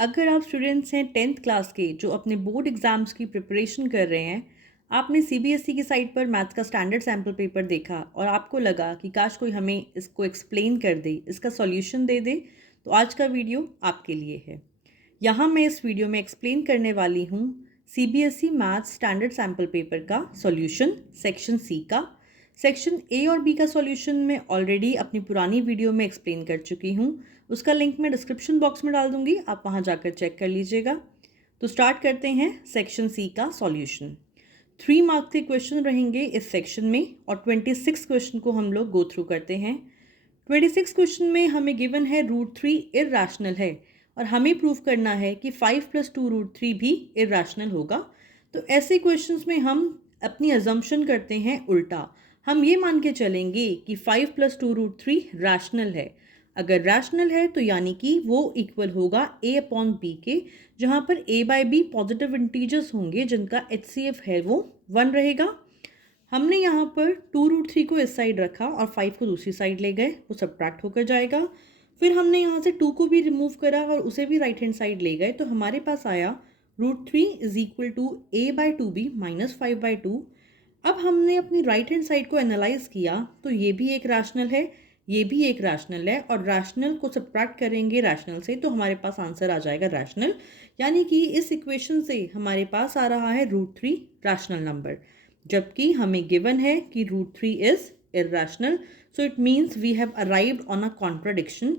अगर आप स्टूडेंट्स हैं 10th क्लास के जो अपने बोर्ड एग्ज़ाम्स की प्रिपरेशन कर रहे हैं, आपने सीबीएसई की साइट पर मैथ्स का स्टैंडर्ड सैम्पल पेपर देखा और आपको लगा कि काश कोई हमें इसको एक्सप्लेन कर दे, इसका सॉल्यूशन दे दे, तो आज का वीडियो आपके लिए है। यहाँ मैं इस वीडियो में एक्सप्लेन करने वाली हूँ CBSE maths standard sample paper का सॉल्यूशन सेक्शन सी का। सेक्शन ए और बी का सॉल्यूशन मैं ऑलरेडी अपनी पुरानी वीडियो में एक्सप्लेन कर चुकी हूँ। उसका लिंक मैं डिस्क्रिप्शन बॉक्स में डाल दूँगी, आप वहाँ जाकर चेक कर लीजिएगा। तो स्टार्ट करते हैं सेक्शन सी का सॉल्यूशन। 3 मार्क्स के क्वेश्चन रहेंगे इस सेक्शन में और 26 क्वेश्चन को हम लोग गो थ्रू करते हैं। 26 क्वेश्चन में हमें गिवन है √3 इर्रेशनल है और हमें प्रूव करना है कि 5 + 2 √3 भी इर्रेशनल होगा। तो ऐसे क्वेश्चंस में हम अपनी अजम्पशन करते हैं उल्टा। हम ये मान के चलेंगे कि 5 + 2 √3 रैशनल है। अगर रैशनल है तो यानी कि वो इक्वल होगा a/b के, जहाँ पर a/b पॉजिटिव इंटीजर्स होंगे जिनका HCF है वो 1 रहेगा। हमने यहाँ पर 2 √3 को इस साइड रखा और 5 को दूसरी साइड ले गए, वो सब्ट्रैक्ट होकर जाएगा। फिर हमने यहाँ से 2 को भी रिमूव करा और उसे भी राइट हैंड साइड ले गए, तो हमारे पास आया √3 = a/2b - 5/2। अब हमने अपनी राइट हैंड साइड को एनालाइज किया तो ये भी एक रैशनल है, ये भी एक रैशनल है और रैशनल को सब्ट्रैक्ट करेंगे रैशनल से तो हमारे पास आंसर आ जाएगा रैशनल। यानी कि इस इक्वेशन से हमारे पास आ रहा है √3 रैशनल नंबर, जबकि हमें गिवन है कि √3 is irrational. So it means we have arrived on a contradiction.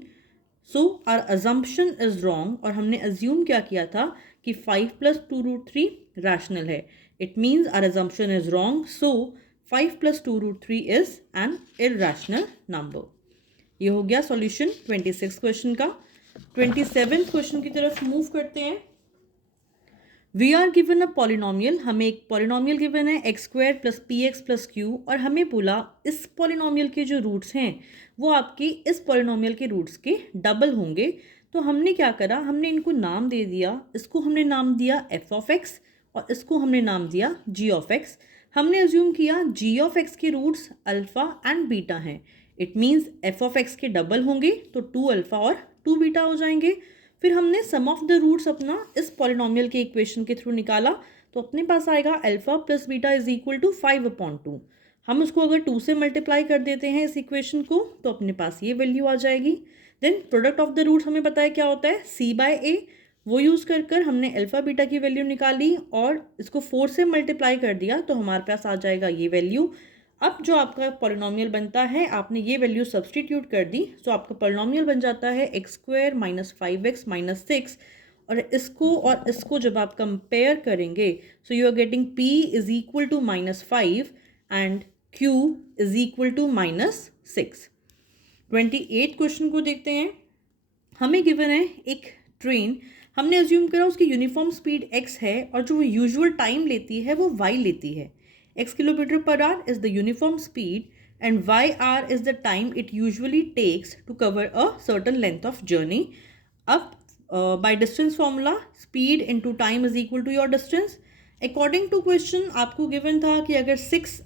So our assumption is wrong और हमने अज्यूम क्या किया था कि 5 + 2 √3 रैशनल है। It means our assumption is wrong, so 5 + 2 √3 is an irrational number. ये हो गया सॉल्यूशन 26 क्वेश्चन का। 27 क्वेश्चन की तरफ मूव करते हैं। We are given a polynomial, हमें एक पॉलिनोमियल गिवन है x² + px + q और हमें बोला इस पॉलिनोमियल के जो रूट्स हैं वो आपके इस पॉलिनोमियल के रूट्स के डबल होंगे। तो हमने क्या करा, हमने इनको नाम दे दिया। इसको हमने नाम दिया f(x) और इसको हमने नाम दिया g(x). हमने अज्यूम किया g(x) के रूट्स अल्फ़ा एंड बीटा हैं। इट मीन्स f(x) के डबल होंगे तो 2 अल्फ़ा और 2 बीटा हो जाएंगे। फिर हमने सम ऑफ द रूट्स अपना इस पॉलिनोमियल के इक्वेशन के थ्रू निकाला तो अपने पास आएगा अल्फ़ा + बीटा = 5/2। हम उसको अगर 2 से मल्टीप्लाई कर देते हैं इस इक्वेशन को तो अपने पास ये वैल्यू आ जाएगी। Then product of the roots हमें पता है क्या होता है, c/a। वो यूज़ कर कर हमने अल्फ़ा बीटा की वैल्यू निकाली और इसको 4 से मल्टीप्लाई कर दिया तो हमारे पास आ जाएगा ये वैल्यू। अब जो आपका पॉलिनोमियल बनता है, आपने ये वैल्यू सब्सटीट्यूट कर दी तो आपका पॉलिनोमियल बन जाता है x² - 5x - 6। और इसको जब आप कंपेयर करेंगे so you are getting p = -5 and q = -6। 28 question को देखते हैं। हमें गिवन है एक ट्रेन, हमने अज्यूम करा उसकी यूनिफॉर्म स्पीड x है और जो यूजुअल टाइम लेती है वो y लेती है। x km/h is the uniform speed and yr is the time it usually takes to cover a certain length of journey. अब by distance formula speed into time is equal to your distance. According to question आपको given था कि अगर 6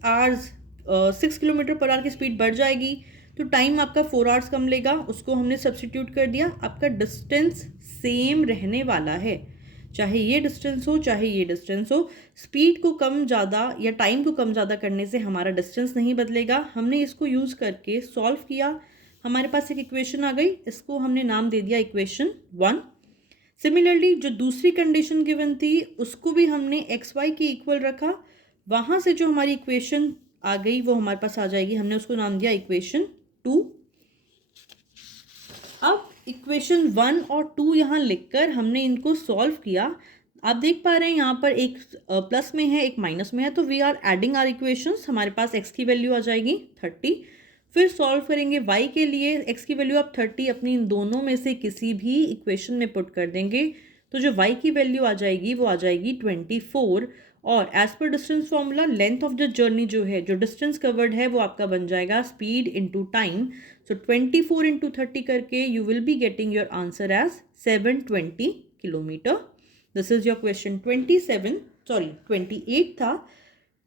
km/h की speed बढ़ जाएगी तो time आपका 4 आवर्स कम लेगा। उसको हमने सब्सटीट्यूट कर दिया। आपका डिस्टेंस सेम रहने वाला है, चाहे ये डिस्टेंस हो चाहे ये डिस्टेंस हो। स्पीड को कम ज़्यादा या टाइम को कम ज़्यादा करने से हमारा डिस्टेंस नहीं बदलेगा। हमने इसको यूज़ करके सॉल्व किया, हमारे पास एक इक्वेशन आ गई। इसको हमने नाम दे दिया इक्वेशन 1। सिमिलरली जो दूसरी कंडीशन गिवन थी उसको भी हमने xy की इक्वल रखा। वहाँ से जो हमारी इक्वेशन आ गई वो हमारे पास आ जाएगी, हमने उसको नाम दिया इक्वेशन 2। अब इक्वेशन 1 और 2 यहाँ लिखकर हमने इनको सॉल्व किया। आप देख पा रहे हैं यहाँ पर एक प्लस में है एक माइनस में है, तो we are adding our equations. हमारे पास x की वैल्यू आ जाएगी 30। फिर सॉल्व करेंगे y के लिए। x की वैल्यू आप 30 अपनी इन दोनों में से किसी भी इक्वेशन में पुट कर देंगे तो जो y की वैल्यू आ जाएगी वो आ जाएगी 24। और as per distance formula length of the journey जो है, जो डिस्टेंस कवर्ड है वो आपका बन जाएगा स्पीड इंटू टाइम। सो 24 × 30 करके you will be getting your answer as 720 kilometre. This is your question 28 था।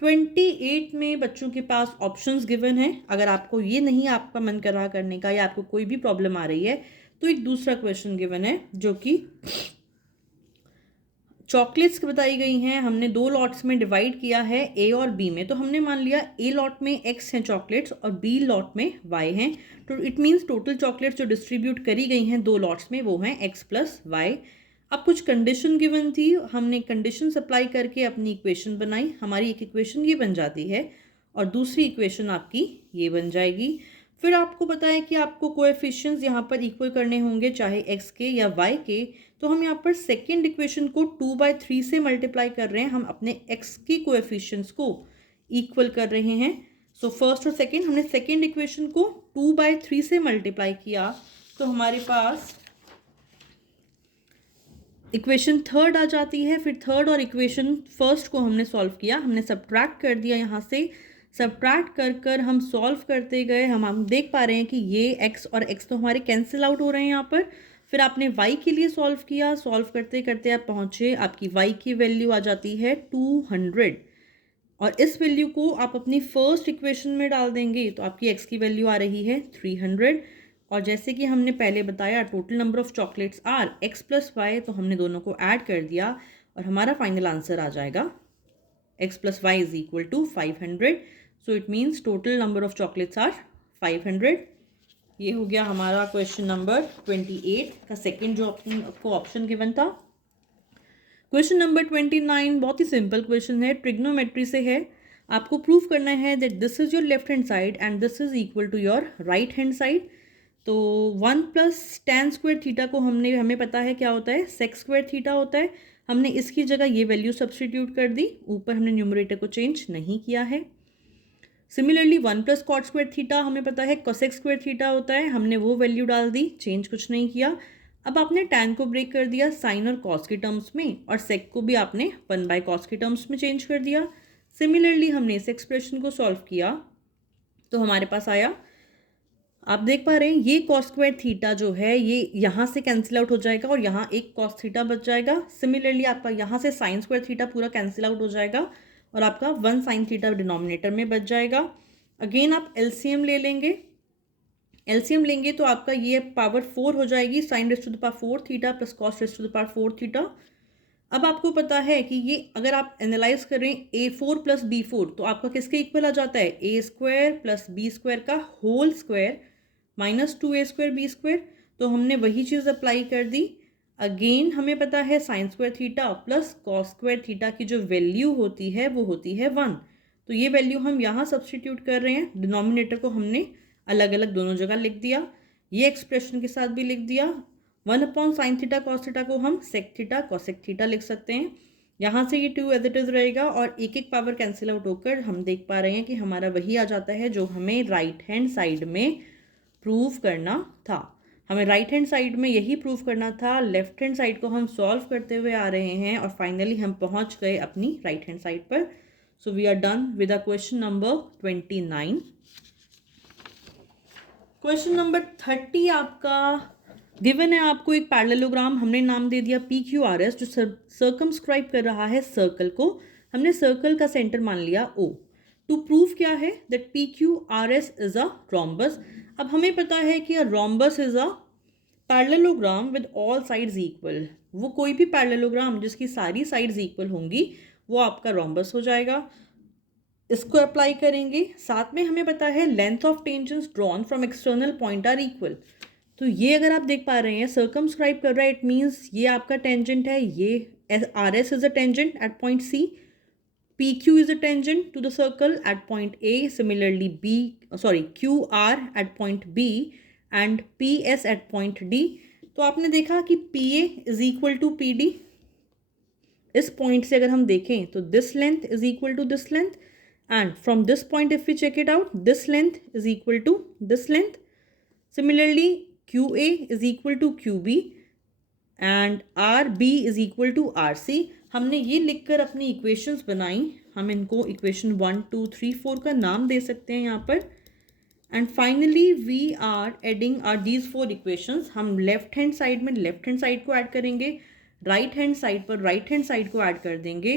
28 में बच्चों के पास ऑप्शंस गिवन है। अगर आपको ये नहीं आपका मन कर रहा करने का या आपको कोई भी प्रॉब्लम आ रही है तो एक दूसरा क्वेश्चन गिवन है जो कि चॉकलेट्स बताई गई हैं, हमने 2 लॉट्स में डिवाइड किया है ए और बी में। तो हमने मान लिया ए लॉट में एक्स हैं चॉकलेट्स और बी लॉट में वाई हैं। तो इट मीन्स टोटल चॉकलेट्स जो डिस्ट्रीब्यूट करी गई हैं 2 लॉट्स में वो हैं एक्स प्लस वाई। अब कुछ कंडीशन गिवन थी, हमने कंडीशन अप्लाई करके अपनी इक्वेशन बनाई। हमारी एक इक्वेशन ये बन जाती है और दूसरी इक्वेशन आपकी ये बन जाएगी। फिर आपको पता है कि आपको कोएफिशिएंट्स यहाँ पर इक्वल करने होंगे, चाहे एक्स के या वाई के। तो हम यहाँ पर सेकेंड इक्वेशन को 2/3 से मल्टीप्लाई कर रहे हैं, हम अपने एक्स की कोएफिशिएंट्स को इक्वल कर रहे हैं। सो फर्स्ट और सेकेंड, हमने सेकेंड इक्वेशन को 2/3 से मल्टीप्लाई किया तो हमारे पास इक्वेशन थर्ड आ जाती है। फिर थर्ड और इक्वेशन फर्स्ट को हमने सॉल्व किया, हमने सब्ट्रैक्ट कर दिया। यहाँ से सब्ट्रैक्ट कर कर हम सॉल्व करते गए, हम देख पा रहे हैं कि ये x और x तो हमारे कैंसिल आउट हो रहे हैं यहाँ पर। फिर आपने y के लिए सॉल्व किया, सॉल्व करते करते आप पहुँचे, आपकी y की वैल्यू आ जाती है 200 और इस वैल्यू को आप अपनी फर्स्ट इक्वेशन में डाल देंगे तो आपकी x की वैल्यू आ रही है 300। और जैसे कि हमने पहले बताया total number of chocolates are x plus y, तो हमने दोनों को ऐड कर दिया और हमारा फाइनल आंसर आ जाएगा x plus Y is equal to 500। So it means total number of chocolates are 500। ये हो गया हमारा क्वेश्चन नंबर 28 का सेकेंड जो आपको ऑप्शन गिवन था। क्वेश्चन नंबर 29 बहुत ही सिंपल क्वेश्चन है, ट्रिग्नोमेट्री से है। आपको प्रूव करना है that this is your left hand side and this is equal to your right hand side. तो 1 प्लस tan स्क्वायर थीटा को हमें पता है क्या होता है, sec स्क्वायर थीटा होता है। हमने इसकी जगह ये वैल्यू सब्सटीट्यूट कर दी, ऊपर हमने न्यूमरेटर को चेंज नहीं किया है। Similarly 1 plus cot square theta हमें पता है कोसेक स्क्वायर थीटा होता है, हमने वो वैल्यू डाल दी, चेंज कुछ नहीं किया। अब आपने tan को ब्रेक कर दिया साइन और कॉस के टर्म्स में और sec को भी आपने 1/cos के टर्म्स में चेंज कर दिया। सिमिलरली हमने इस एक्सप्रेशन को सॉल्व किया तो हमारे पास आया, आप देख पा रहे हैं ये कॉस स्क्वायर थीटा जो है ये यहाँ से कैंसिल आउट हो जाएगा और यहाँ एक कॉस थीटा बच जाएगा। सिमिलरली आपका यहाँ से साइन स्क्वायर थीटा पूरा कैंसिल आउट हो जाएगा और आपका 1 साइन थीटा डिनोमिनेटर में बच जाएगा। अगेन आप एलसीएम ले लेंगे, एलसीएम लेंगे तो आपका ये पावर 4 हो जाएगी, sine raise to the power 4 theta plus cos raise to the power 4 theta. अब आपको पता है कि ये अगर आप एनालाइज करें a4 प्लस b4 तो आपका किसके इक्वल आ जाता है, a square plus B square का whole square minus 2a square B square. तो हमने वही चीज़ अप्लाई कर दी। अगेन हमें पता है sine square theta plus cos square theta की जो वैल्यू होती है वो होती है 1। तो ये वैल्यू हम यहाँ सब्सटीट्यूट कर रहे हैं, डिनोमिनेटर को हमने अलग अलग दोनों जगह लिख दिया, ये एक्सप्रेशन के साथ भी लिख दिया। 1/sin थीटा कॉस थीटा को हम सेक थीटा कॉसेक थीटा लिख सकते हैं। यहाँ से ये 2 एज इट इज़ रहेगा और एक एक पावर कैंसिल आउट होकर हम देख पा रहे हैं कि हमारा वही आ जाता है जो हमें राइट हैंड साइड में प्रूव करना था। हमें राइट हैंड साइड में यही प्रूव करना था, लेफ्ट हैंड साइड को हम सॉल्व करते हुए आ रहे हैं और फाइनली हम पहुंच गए अपनी राइट हैंड साइड पर। So we are done with a question number 29। Question number 30 आपका गिवन है, आपको एक पैरेललोग्राम हमने नाम दे दिया PQRS जो सर्कमस्क्राइब कर रहा है सर्कल को। हमने सर्कल का सेंटर मान लिया O। टू प्रूव क्या है that PQRS is a rhombus. अब हमें पता है कि a rhombus is a parallelogram with all sides equal. वो कोई भी पैरेललोग्राम जिसकी सारी साइड्स इक्वल होंगी वो आपका रोम्बस हो जाएगा। इसको अप्लाई करेंगे, साथ में हमें पता है length of tangents drawn from external point are equal. तो ये अगर आप देख पा रहे हैं सर्कमस्क्राइब कर रहा है, इट मीन्स ये आपका टेंजेंट है, ये RS is a tangent at point C, PQ is a tangent to the circle at point A. Similarly, QR at point B and PS at point D. तो आपने देखा कि PA is equal to PD। इस point से अगर हम देखें तो this length is equal to this length and from this point if we check it out, this length is equal to this length. Similarly, QA is equal to QB and RB is equal to RC। हमने ये लिखकर अपनी equations बनाई, हम इनको equation 1 2 3 4 का नाम दे सकते हैं यहाँ पर। And finally we are adding our these 4 equations. हम लेफ्ट हैंड साइड में लेफ्ट हैंड साइड को ऐड करेंगे, राइट हैंड साइड पर राइट हैंड साइड को ऐड कर देंगे।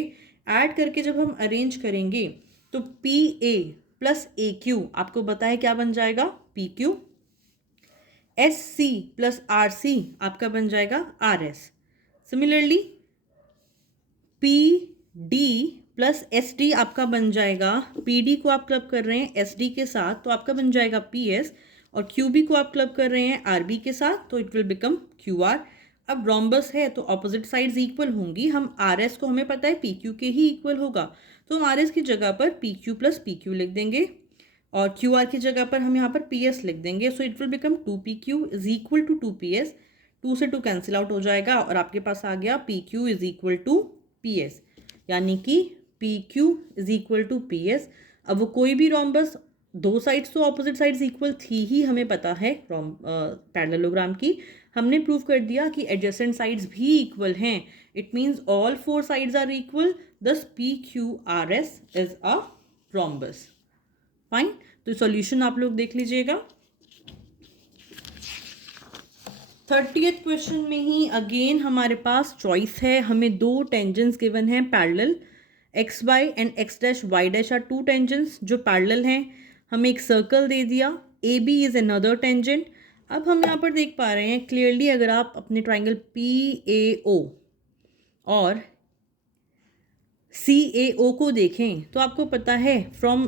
ऐड करके जब हम अरेंज करेंगे तो PA प्लस AQ आपको बताया क्या बन जाएगा, PQ। SC प्लस RC आपका बन जाएगा RS। Similarly P D plus S D आपका बन जाएगा, पी डी को आप क्लब कर रहे हैं एस डी के साथ तो आपका बन जाएगा पी एस, और क्यू बी को आप क्लब कर रहे हैं आर बी के साथ तो it will become Q R. अब रोम्बस है तो ऑपोजिट साइड्स इक्वल होंगी, हम आर एस को हमें पता है पी क्यू के ही इक्वल होगा, तो हम आर एस की जगह पर P Q plus P Q लिख देंगे और क्यू आर की जगह पर हम यहाँ पर पी एस लिख देंगे। So it will become two P Q is equal to two P S, two से टू कैंसिल आउट हो जाएगा और आपके पास आ गया P Q is equal to P S, यानी कि P Q is equal to P S. अब वो कोई भी रोम्बस, दो साइड्स तो ऑपोजिट साइड्स इक्वल थी ही हमें पता है पैरेललोग्राम की, हमने प्रूव कर दिया कि एडजेसेंट साइड्स भी इक्वल हैं, it means all four sides are equal, this P Q R S is a rhombus. Fine, तो सॉल्यूशन आप लोग देख लीजिएगा। 30th क्वेश्चन में ही अगेन हमारे पास चॉइस है, हमें दो टेंजेंट्स गिवन हैं parallel, X Y and X dash Y dash are two tangents जो पैरेलल हैं, हमें एक सर्कल दे दिया, A B is another tangent. अब हम यहाँ पर देख पा रहे हैं क्लियरली, अगर आप अपने ट्राइंगल पी ए ओ और सी ए ओ को देखें तो आपको पता है from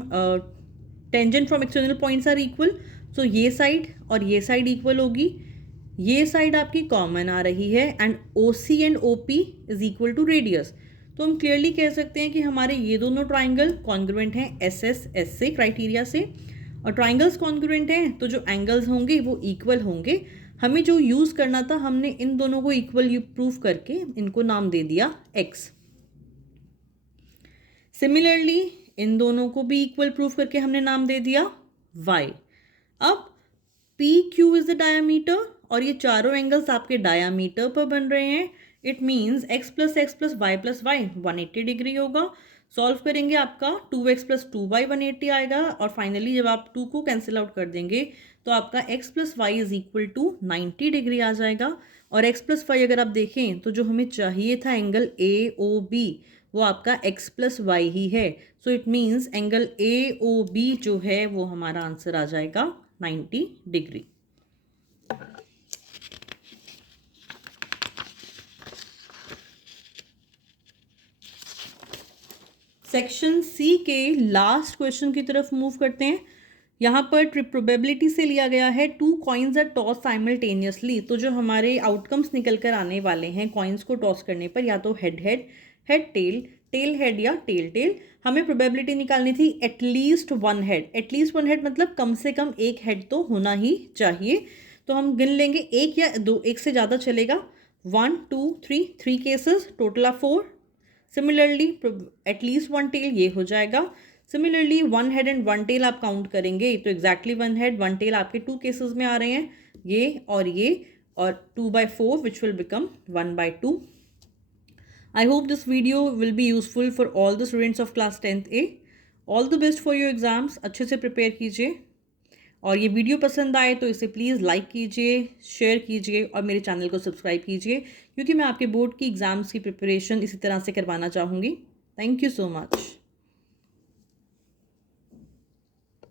tangent from external points are equal, so ये साइड और ये साइड इक्वल होगी, ये साइड आपकी कॉमन आ रही है and O C and O P is equal to radius, तो हम क्लियरली कह सकते हैं कि हमारे ये दोनों ट्राइंगल कॉन्ग्रुएंट हैं एस एस एस से क्राइटेरिया से, और ट्राइंगल्स कॉन्ग्रुएंट हैं तो जो एंगल्स होंगे वो इक्वल होंगे। हमें जो यूज़ करना था हमने इन दोनों को इक्वल प्रूफ करके इनको नाम दे दिया एक्स। सिमिलरली इन दोनों को भी इक्वल प्रूफ करके हमने नाम दे दिया y। अब P Q is the diameter और ये चारों एंगल्स आपके डायामीटर पर बन रहे हैं, it means x plus y 180 degree होगा। सॉल्व करेंगे आपका 2x प्लस 2y 180 आएगा और फाइनली जब आप 2 को कैंसिल आउट कर देंगे तो आपका x plus Y is equal to 90 degree आ जाएगा। और x प्लस वाई अगर आप देखें तो जो हमें चाहिए था एंगल ए ओ बी वो आपका x प्लस वाई ही है, so it means angle A O B जो है वो हमारा आंसर आ जाएगा 90 डिग्री। सेक्शन सी के लास्ट क्वेश्चन की तरफ मूव करते हैं। यहाँ पर प्रोबेबिलिटी से लिया गया है two coins are toss simultaneously, तो जो हमारे आउटकम्स निकल कर आने वाले हैं कॉइन्स को टॉस करने पर, या तो head head, head tail, tail head या टेल टेल, हमें प्रोबेबिलिटी निकालनी थी at least one head. At least one head मतलब कम से कम एक हेड तो होना ही चाहिए, तो हम गिन लेंगे एक या दो, एक से ज़्यादा चलेगा, 1 2 3, 3 cases, total of 4। Similarly at least one tail ये हो जाएगा। Similarly one head and one tail आप काउंट करेंगे तो exactly one head one tail आपके टू केसेस में आ रहे हैं, ये और 2/4 which will become 1/2। I hope this video will be useful for all the students of class 10th A. All the best for your exams. अच्छे से prepare कीजिए और ये वीडियो पसंद आए तो इसे प्लीज़ लाइक कीजिए, शेयर कीजिए और मेरे चैनल को सब्सक्राइब कीजिए, क्योंकि मैं आपके बोर्ड की एग्ज़ाम्स की प्रिपरेशन इसी तरह से करवाना चाहूँगी। Thank you so much.